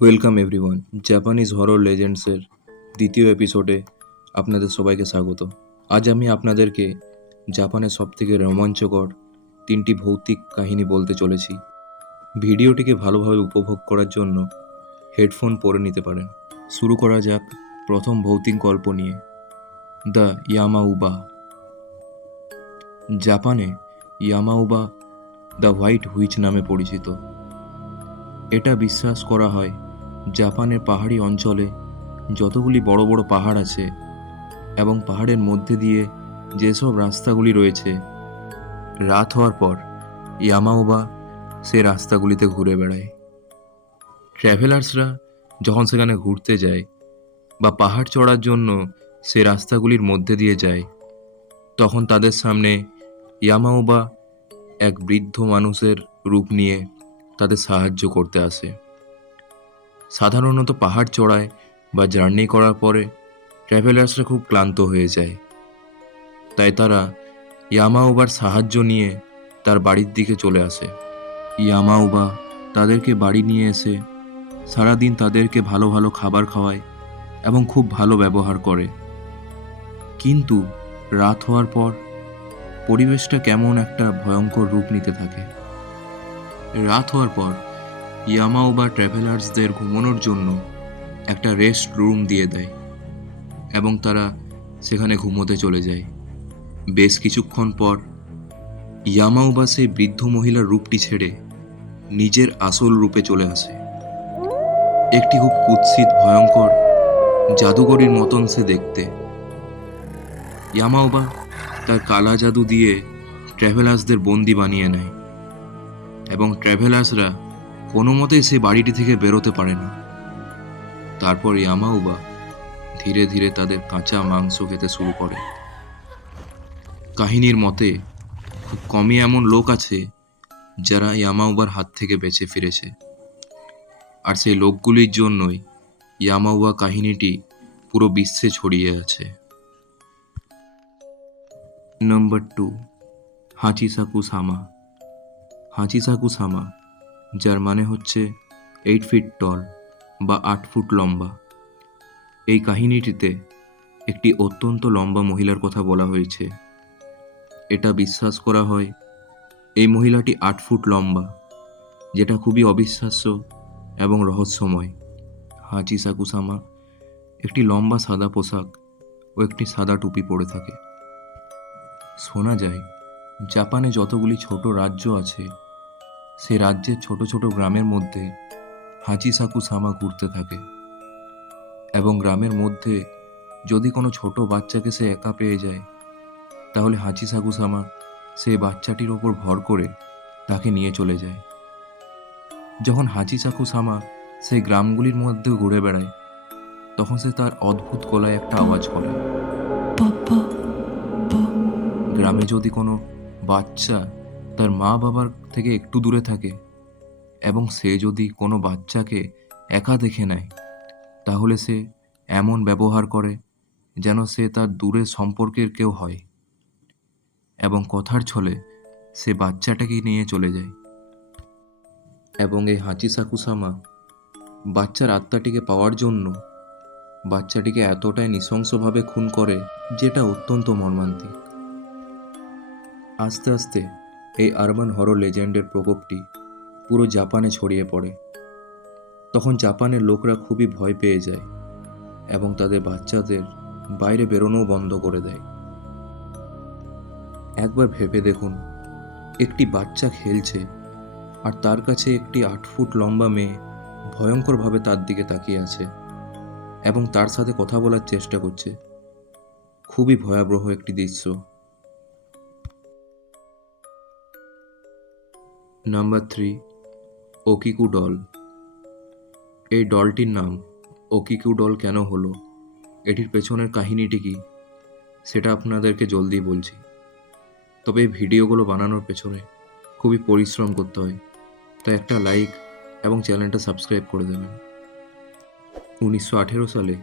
Welcome everyone, Japanese horror লেজেন্ডসের দ্বিতীয় এপিসোডে আপনাদের সবাইকে স্বাগত। আজ আমি আপনাদেরকে জাপানের সবথেকে রোমাঞ্চকর তিনটি ভৌতিক কাহিনী বলতে চলেছি। ভিডিওটিকে ভালোভাবে উপভোগ করার জন্য হেডফোন পরে নিতে পারেন। শুরু করা যাক প্রথম ভৌতিক গল্প নিয়ে, দ্য ইয়ামাউবা। জাপানে ইয়ামাউবা দ্য হোয়াইট হুইচ নামে পরিচিত। এটা বিশ্বাস করা হয় জাপানের পাহাড়ি অঞ্চলে যতগুলি বড় বড় পাহাড় আছে এবং পাহাড়ের মধ্যে দিয়ে যেসব রাস্তাগুলি রয়েছে, রাত হওয়ার পর ইয়ামাউবা সে রাস্তাগুলিতে ঘুরে বেড়ায়। ট্র্যাভেলার্সরা যখন সেখানে ঘুরতে যায় বা পাহাড় চড়ার জন্য সে রাস্তাগুলির মধ্যে দিয়ে যায়, তখন তাদের সামনে ইয়ামাউবা এক বৃদ্ধ মানুষের রূপ নিয়ে তাদের সাহায্য করতে আসে। সাধারণত পাহাড় চড়ায় বা জার্নি করার পরে ট্র্যাভেলার্সরা খুব ক্লান্ত হয়ে যায়, তাই তারা ইয়ামাউবার সাহায্য নিয়ে তার বাড়ির দিকে চলে আসে। ইয়ামাউবা তাদেরকে বাড়ি নিয়ে এসে সারাদিন তাদেরকে ভালো ভালো খাবার খাওয়ায় এবং খুব ভালো ব্যবহার করে। কিন্তু রাত হওয়ার পর পরিবেশটা কেমন একটা ভয়ঙ্কর রূপ নিতে থাকে। রাত হওয়ার পর ইয়ামাউবা ট্র্যাভেলার্সদের ঘুমানোর জন্য একটা রেস্ট রুম দিয়ে দেয় এবং তারা সেখানে ঘুমোতে চলে যায়। বেশ কিছুক্ষণ পর ইয়ামাউবা সেই বৃদ্ধ মহিলার রূপটি ছেড়ে নিজের আসল রূপে চলে আসে। একটি খুব কুৎসিত ভয়ঙ্কর জাদুকরীর মতন সে দেখতে। ইয়ামাউবা তার কালা জাদু দিয়ে ট্র্যাভেলার্সদের বন্দি বানিয়ে নেয় এবং ট্র্যাভেলার্সরা কোনো মতেই সে বাড়িটি থেকে বেরোতে পারে না। তারপর ইয়ামাউবা ধীরে ধীরে তাদের কাঁচা মাংস খেতে শুরু করে। কাহিনীর মতে খুব কমই এমন লোক আছে যারা ইয়ামাউবার হাত থেকে বেঁচে ফিরেছে, আর সেই লোকগুলির জন্যই ইয়ামাউবা কাহিনীটি পুরো বিশ্বে ছড়িয়ে আছে। নম্বর 2, হাচিসাকু সামা। হাচিসাকু সামা, যার মানে হচ্ছে 8 ফিট টল বা 8 ফুট লম্বা। এই কাহিনীটিতে একটি অত্যন্ত লম্বা মহিলার কথা বলা হয়েছে। এটা বিশ্বাস করা হয় এই মহিলাটি 8 ফুট লম্বা, যেটা খুবই অবিশ্বাস্য এবং রহস্যময়। হাচিসাকু সামা একটি লম্বা সাদা পোশাক ও একটি সাদা টুপি পরে থাকে। শোনা যায় জাপানে যতগুলি ছোট রাজ্য আছে, সে রাজ্যের ছোট ছোট গ্রামের মধ্যে হাচিসাকু সামা ঘুরতে থাকে এবং গ্রামের মধ্যে যদি কোনো ছোট বাচ্চাকে সে একা পেয়ে যায়, তাহলে হাচিসাকু সামা সেই বাচ্চাটির ওপর ভর করে তাকে নিয়ে চলে যায়। যখন হাচিসাকু সামা সেই গ্রামগুলির মধ্যে ঘুরে বেড়ায়, তখন সে তার অদ্ভুত গলায় একটা আওয়াজ করে। গ্রামে যদি কোনো বাচ্চা তার মা বাবার থেকে একটু দূরে থাকে এবং সে যদি কোনো বাচ্চাকে একা দেখে নেয়, তাহলে সে এমন ব্যবহার করে যেন সে তার দূরের সম্পর্কের কেউ হয় এবং কথার ছলে সে বাচ্চাটাকে নিয়ে চলে যায়। এবং এই হাচিসাকু সামা বাচ্চার আত্মাটিকে পাওয়ার জন্য বাচ্চাটিকে এতটাই নৃশংসভাবে খুন করে, যেটা অত্যন্ত মর্মান্তিক। আস্তে আস্তে এই আরবান হরর লেজেন্ডের প্রকোপটি পুরো জাপানে ছড়িয়ে পড়ে। তখন জাপানের লোকরা খুবই ভয় পেয়ে যায় এবং তাদের বাচ্চাদের বাইরে বেরোনোও বন্ধ করে দেয়। একবার ভেবে দেখুন, একটি বাচ্চা খেলছে আর তার কাছে একটি 8 ফুট লম্বা মেয়ে ভয়ঙ্করভাবে তার দিকে তাকিয়ে আছে এবং তার সাথে কথা বলার চেষ্টা করছে। খুবই ভয়াবহ একটি দৃশ্য। Number 3, Okiku doll. এই ডলটির নাম ওকিকু ডল কেন হলো, এটির পেছনের কাহিনীটি কি, সেটা আপনাদেরকে জলদি বলছি। তবে এই ভিডিওগুলো বানানোর পেছনে খুবই পরিশ্রম করতে হয়, তাই একটা লাইক এবং চ্যানেলটা সাবস্ক্রাইব করে দেবেন। 1918 সালে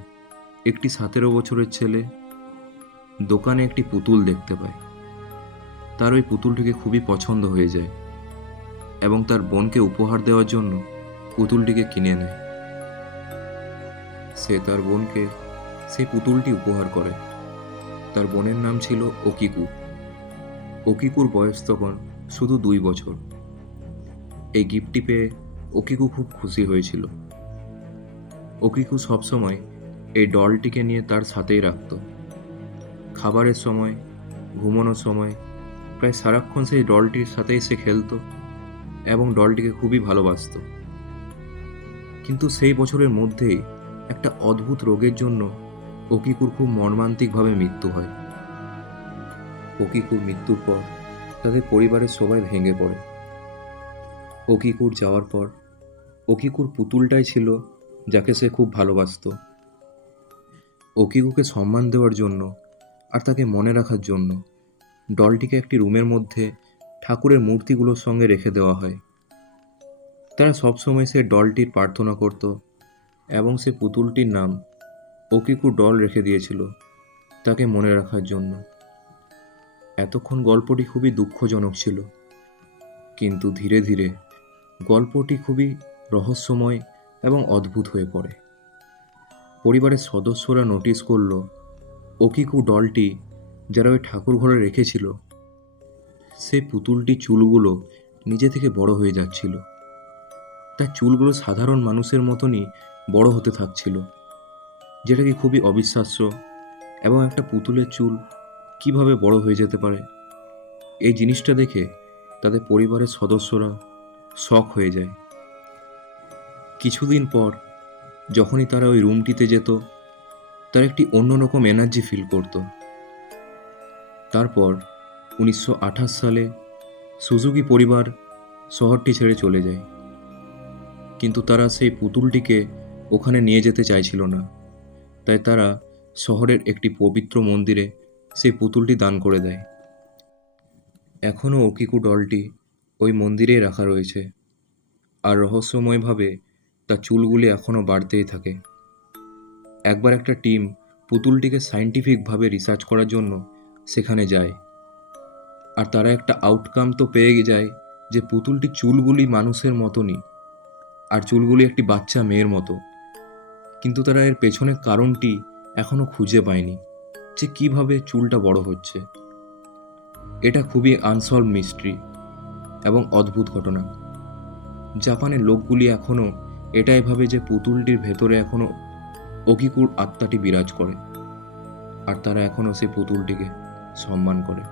একটি 17 বছরের ছেলে দোকানে একটি পুতুল দেখতে পায়। তার ওই পুতুলটিকে খুবই পছন্দ হয়ে যায় এবং তার বোনকে উপহার দেওয়ার জন্য পুতুলটিকে কিনে নেয়। সে তার বোনকে সেই পুতুলটি উপহার করে। তার বোনের নাম ছিল ওকিকু। ওকিকুর বয়স তখন শুধু 2 বছর। এই গিফটটি পেয়ে ওকিকু খুব খুশি হয়েছিল। ওকিকু সবসময় এই ডলটিকে নিয়ে তার সাথেই রাখত। খাবারের সময়, ঘুমানোর সময় প্রায় সারাক্ষণ সেই ডলটির সাথেই সে খেলতো এবং ডলটিকে খুবই ভালোবাসতো। কিন্তু সেই বছরের মধ্যেই একটা অদ্ভুত রোগের জন্য ওকিকুর খুব মর্মান্তিকভাবে মৃত্যু হয়। ওকিকুর মৃত্যুর পর তাদের পরিবারের সবাই ভেঙে পড়ে। ওকিকুর যাওয়ার পর ওকিকুর পুতুলটাই ছিল যাকে সে খুব ভালোবাসতো। ওকিকুকে সম্মান দেওয়ার জন্য আর তাকে মনে রাখার জন্য ডলটিকে একটি রুমের মধ্যে ঠাকুরের মূর্তিগুলোর সঙ্গে রেখে দেওয়া হয়। তারা সবসময় সে ডলটির প্রার্থনা করত এবং সে পুতুলটির নাম ওকিকু ডল রেখে দিয়েছিল তাকে মনে রাখার জন্য। এতক্ষণ গল্পটি খুবই দুঃখজনক ছিল, কিন্তু ধীরে ধীরে গল্পটি খুবই রহস্যময় এবং অদ্ভুত হয়ে পড়ে। পরিবারের সদস্যরা নোটিস করল ওকিকু ডলটি যারা ওই ঠাকুর ঘরে রেখেছিল, সেই পুতুলটি চুলগুলো নিজে থেকে বড় হয়ে যাচ্ছিল। তার চুলগুলো সাধারণ মানুষের মতনই বড় হতে থাকছিল, যেটা কি খুবই অবিশ্বাস্য। এবং একটা পুতুলের চুল কিভাবে বড় হয়ে যেতে পারে, এই জিনিসটা দেখে তাদের পরিবারের সদস্যরা শক হয়ে যায়। কিছুদিন পর যখনই তারা ওই রুমটিতে যেত, তার একটি অন্যরকম এনার্জি ফিল করত। তারপর 1928 সালে সুজুকি পরিবার শহরটি ছেড়ে চলে যায়, কিন্তু তারা সেই পুতুলটিকে ওখানে নিয়ে যেতে চাইছিল না। তাই তারা শহরের একটি পবিত্র মন্দিরে সেই পুতুলটি দান করে দেয়। এখনও ওকিকু ডলটি ওই মন্দিরেই রাখা রয়েছে, আর রহস্যময়ভাবে তার চুলগুলি এখনও বাড়তেই থাকে। একবার একটা টিম পুতুলটিকে সায়েন্টিফিকভাবে রিসার্চ করার জন্য সেখানে যায়, আর তারা একটা আউটকাম তো পেয়ে যায় যে পুতুলটির চুলগুলি মানুষের মতনই, আর চুলগুলি একটি বাচ্চা মেয়ের মতো। কিন্তু তারা এর পেছনের কারণটি এখনও খুঁজে পায়নি, যে কিভাবে চুলটা বড় হচ্ছে। এটা খুবই আনসলভ মিস্ট্রি এবং অদ্ভুত ঘটনা। জাপানের লোকগুলি এখনও এটাই ভাবে যে পুতুলটির ভেতরে এখনও ওকিকুর আত্মাটি বিরাজ করে, আর তারা এখনও সেই পুতুলটিকে সম্মান করে।